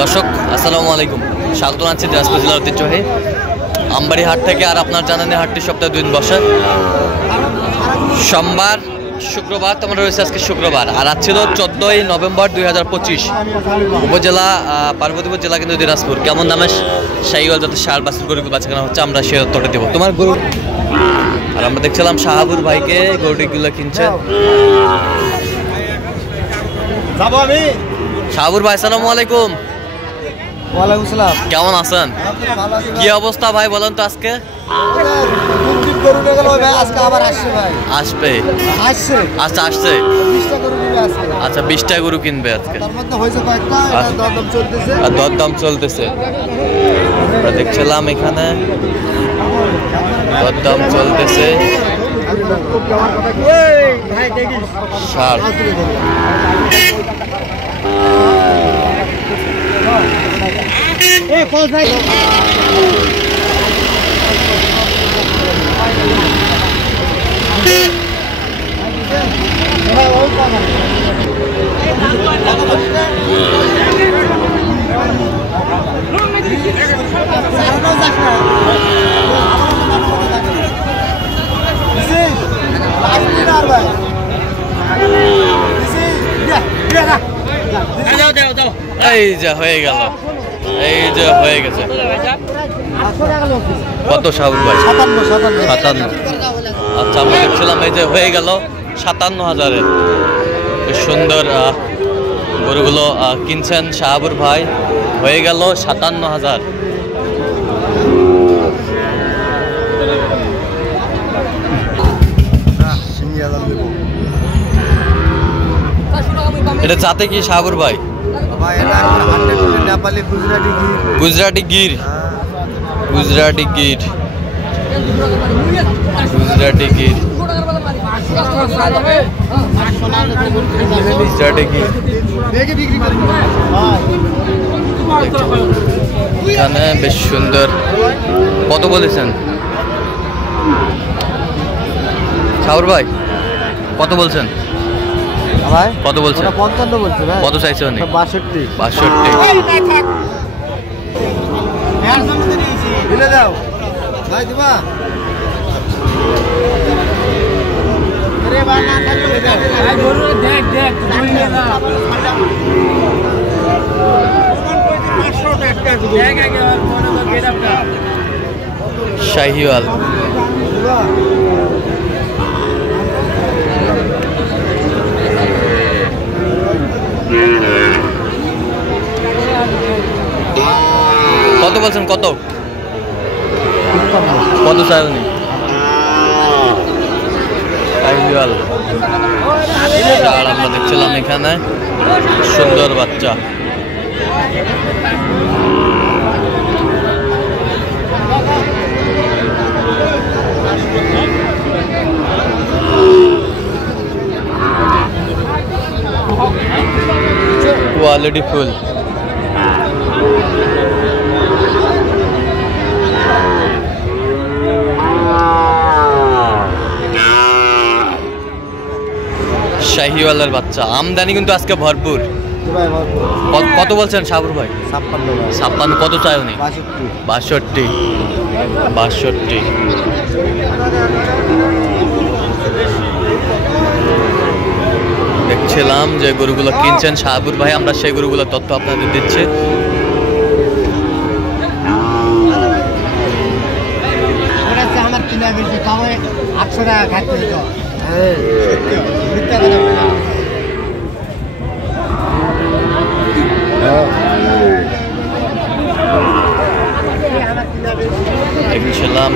দর্শক আসসালামু আলাইকুম, স্বাগত জানাচ্ছি দিনাজপুর জেলার ঐতিহ্যবাহী আমবাড়ি হাট থেকে। আর আপনার জানেন হাটটি সপ্তাহে 2 দিন বসে, সোমবার শুক্রবার। তো আমরা রয়েছে আজকে শুক্রবার, আর আজ ছিল 14ই নভেম্বর 2025। উপজেলা পার্বতীপুর জেলা কিন্তু দিনাজপুর। কেমন দামে শাহিওয়াল যাতে ষাঁড় বাছুর গরু বাচ্চাখানা হচ্ছে, আমরা সে তটে দেবো তোমার গরু। আর আমরা দেখছিলাম শাহাবুর ভাইকে গরুটিগুলো কিনছে। শাহাবুর ভাই আসসালামু আলাইকুম। ওয়ালাইকুম আসসালাম। কেমন আছেন? কি অবস্থা ভাই বলেন তো? আজকে আসবে? আচ্ছা আসছে। আচ্ছা 20টা গরু কিনবে আজকে, আর দরদাম চলতেছে। আমরা দেখছিলাম এখানে দরদাম চলতেছে। এই যে হয়ে গেল, এই যে হয়ে গেছে। কত শাহাবুর ভাই? 57। আচ্ছা আমরা দেখছিলাম এই যে হয়ে গেল 57,000-এ। সুন্দর গরুগুলো কিনছেন শাহাবুর ভাই, হয়ে গেল 57,000। এটা জাতে কি শাহাবুর ভাই? গুজরাটি গির, গুজরাটি গির, গুজরাটি গির, গুজরাটি গির। এখানে বেশ সুন্দর। কত বলেছেন শাহাবুর ভাই? কত বলছেন? কত বলছেন? 55 বলছে। কত চাইছে উনি? 62। 62। দিলে দাও ভাই, দিবা। আরে ভাই না থাকলে ভাই গরু দেখ দেখ ধুইলে না। দেখ আগে মনে তো গেটআপটা শাহিওয়াল। কত বলছেন? কত কত চাই উনি? আর আমরা দেখছিলাম এখানে সুন্দর বাচ্চা। Quality full. শাহিওয়ালের বাচ্চা। আমদানি কিন্তু আজকে ভরপুর। কত বলছেন শাহাবুর ভাই? 56। কত চাই উনি? 62। 62। দেখছিলাম যে গরুগুলো কিনছেন শাহাবুর ভাই, আমরা সেই গরুগুলোর তথ্য আপনাদের দিচ্ছি। আমার কিনা বেশি খাওয়ায় 800 টাকা খাইতে দিত। দেখছিলাম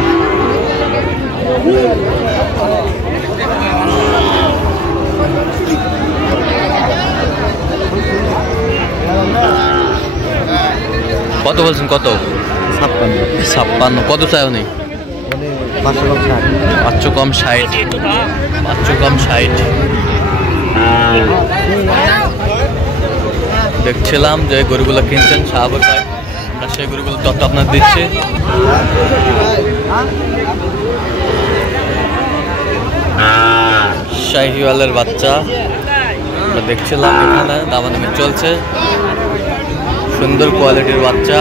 কত বলছেন? কত? 56। কত চাই উনি? 500 কম 60। 500 কম 60। দেখছিলাম যে গরুগুলো কিনছেন শাহাবুর ভাই, আমরা সেই গরুগুলো তথ্য আপনার দিচ্ছি। শাহিওয়ালের বাচ্চা আমরা দেখছিলাম, এখানে দামাদামি চলছে। সুন্দর কোয়ালিটির বাচ্চা।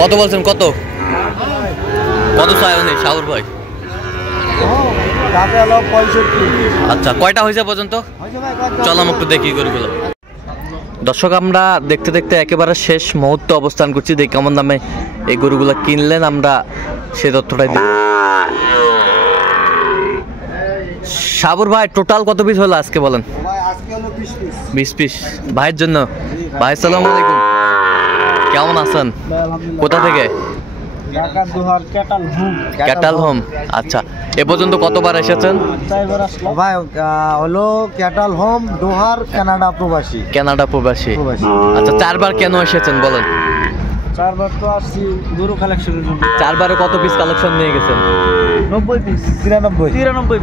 কত বলছেন, কত কত চাই উনি শাহুর ভাই? আচ্ছা, কয়টা হয়েছে পর্যন্ত? চলাম একটু দেখি গরুগুলো। দর্শক, আমরা দেখতে দেখতে একেবারে শেষ মুহূর্তে অবস্থান করছি। দেখি কেমন দামে এই গরুগুলো কিনলেন, আমরা সেই তথ্যটাই দিই। সাবুর ভাই, টোটাল কত পিস হলো আজকে বলেন? 20 পিস ভাইয়ের জন্য। ভাই আসসালামু আলাইকুম, কেমন আছেন? কোথা থেকে? ক্যাটাল হোম। আচ্ছা, এ পর্যন্ত কতবার এসেছেন? ভাই হলো ক্যাটাল হোম, দোহার, কানাডা প্রবাসী। কানাডা প্রবাসী। আচ্ছা, 4 বার কেন এসেছেন বলেন? 4 বার তো আসছি গরু কালেকশনের জন্য। 4 বারে কত পিস কালেকশন নিয়ে গেছেন? 90 পিস।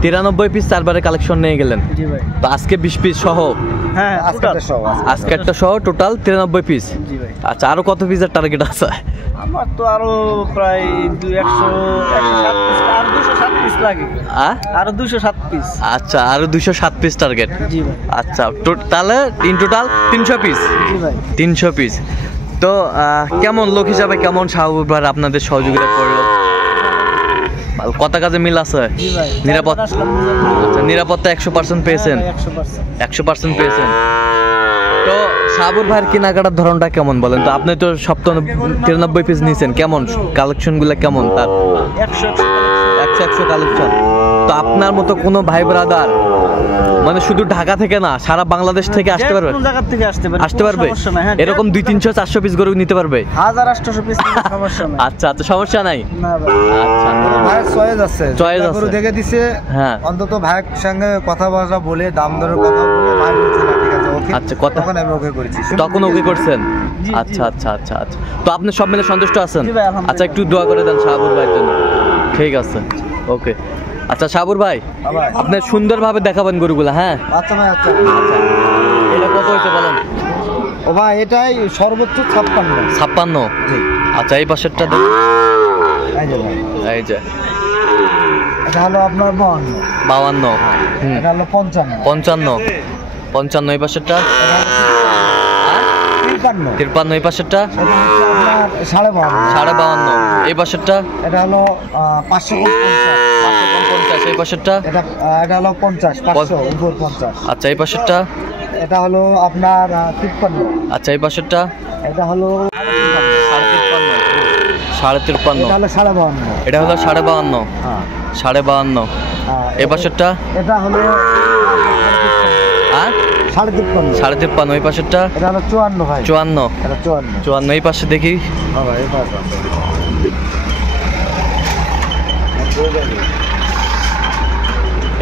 93 পিস 4 বারে কালেকশন নিয়ে গেলেন। জি ভাই। তো আজকে 20 পিস সহ? হ্যাঁ, আজকে একটা সহ টোটাল 93 পিস। জি ভাই। আচ্ছা, আরো কত পিসের টার্গেট আছে? আমার তো আরো প্রায় 107 পিস, আর 207 পিস লাগে। আরো 207 পিস। আচ্ছা, আরো 207 পিস টার্গেট। জি ভাই। আচ্ছা, তাহলে ইন টোটাল 300 পিস। জি ভাই। 300 পিস। তো কেমন লোক হিসাবে কেমন শাহবাবার আপনাদের সহযোগিতা করলো? কত কাজে মিল আছে? জি ভাই। নিরাপত্তা, আচ্ছা, নিরাপত্তা 100% পেয়েছেন? 100% পেয়েছেন। তো শাহবুর ভাইয়ের কেনাকাটার ধরনটা কেমন বলেন তো? আপনি তো 93 পিস নিয়েছেন, কেমন কালেকশনগুলো কেমন তার? 100 কালেকশন। তো আপনার মতো কোনো ভাই ব্রাদার মানে শুধু ঢাকা থেকে না, সারা বাংলাদেশ থেকে আসতে পারবে? কোন জায়গা থেকে আসতে পারবে? এরকম 200, 300, 400 পিস গরু নিতে পারবে? 1800 পিস, সমস্যা নাই। আচ্ছা আচ্ছা, সমস্যা নাই। না ভাই। আচ্ছা, ভাই চয়েস আছে, চয়েস আছে। গরু দেখে দিছে। হ্যাঁ, অন্তত ভাইয়ের সঙ্গে কথাবার্তা বলে, দাম দরের কথা বলে ভাই বলছে না ঠিক আছে ওকে। আচ্ছা, কথা তখন আমি ওকে করেছি। তখন ওকে করছেন? জি, জি। আচ্ছা আচ্ছা আচ্ছা আচ্ছা। তো আপনি সব মিলে সন্তুষ্ট আছেন? জি ভাই, আলহামদুলিল্লাহ। আচ্ছা, একটু দোয়া করে দেন শাহবুর ভাইয়ের জন্য। ঠিক আছে, ওকে। আচ্ছা শাহবুর ভাই, আপনি সুন্দরভাবে দেখাবেন গরুগুলা। হ্যাঁ, আচ্ছা ভাই। আচ্ছা, এটা কত হয়েছে বলেন? ও ভাই, এটাই সর্বোচ্চ 56। 56? জি। আচ্ছা, এই পাশেরটা এই যে ভাই, এই যে এটা হলো আপনার 52। 52। এটা হলো 55। 55 এই পাশেরটা? 53 এই পাশেরটা? এটা হচ্ছে আপনার 52.5। 52 এই পাশেরটা? এটা হলো 550। 550 এই পাশেরটা? এটা হলো 50, 500 উপর 50। আচ্ছা, এই পাশেরটা? এটা হলো আপনার 53। আচ্ছা, এই পাশেরটা? এটা হলো 53.5। এটা হলো 52.5। এটা হলো 52.5। হ্যাঁ। 52.5 এই পাশেরটা? এটা হলো হ্যাঁ, 53.5। 53.5 এই পাশেরটা? এটা হলো 54 ভাই। 54। এটা 54। 54 এই পাশে দেখি। হ্যাঁ ভাই, এই পাশে।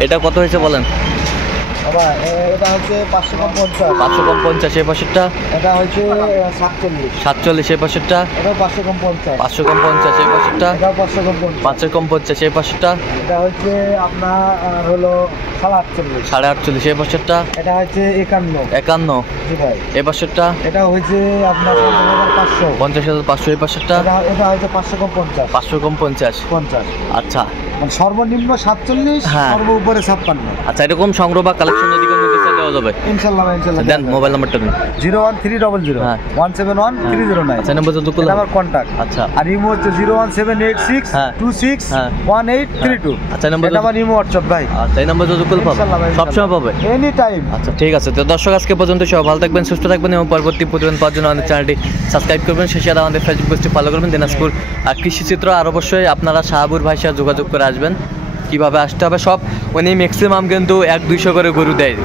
এটা কত হয়েছে বলেন? বাবা, এটা হচ্ছে 550। 550 এই পাশেরটা? এটা হচ্ছে 47। 47 এই পাশেরটা? এটাও 550। 550 এই পাশেরটা? এটাও 550। 550 এই পাশেরটা? এটা হচ্ছে আপনার হলো 48। 48 এই পাশেরটা? এটা হচ্ছে 51। 51 জি ভাই। এই পাশেরটা? এটা হচ্ছে আপনার 50,500। 50,500 এই পাশেরটা? এটা হচ্ছে 550। 550। 50। আচ্ছা মানে সর্বনিম্ন 47, হ্যাঁ। সর্ব উপরে 56। আচ্ছা, এরকম সংগ্রহ বা কালেকশন যদি কোনো নিতে চাই দেওয়া যাবে? ইনশাআল্লাহ ভাই, ইনশাআল্লাহ। দেন মোবাইল নাম্বারটা দিন। 01300 হ্যাঁ। 171 আচ্ছা, 309। নম্বর তো এটা আমার কন্টাক্ট। আচ্ছা, আর ইমো হচ্ছে 01786 হ্যাঁ। 26 হ্যাঁ। 1832। আচ্ছা, নম্বর এটা আমার ইমো হোয়াটসঅ্যাপ ভাই। আচ্ছা, এই নম্বর যতক্ষণ পাবে ইনশাআল্লাহ ভাই, সবসময় পাবে? Any time. আচ্ছা, ঠিক আছে। তো দর্শক, আজকে পর্যন্ত সবাই ভালো থাকবেন, সুস্থ থাকবেন এবং পরবর্তী প্রতিবেদন পাওয়ার জন্য আমাদের চ্যানেলটি সাবস্ক্রাইব করবেন। সেই সাথে আমাদের ফেসবুক পেজটি ফলো করবেন, দিনাজপুর আর কৃষিচিত্র। আর অবশ্যই আপনারা শাহবুর ভাইয়ের সাথে যোগাযোগ করে আসবেন। কীভাবে আসতে হবে সব, উনি ম্যাক্সিমাম কিন্তু 100-200 করে গরু দেয়।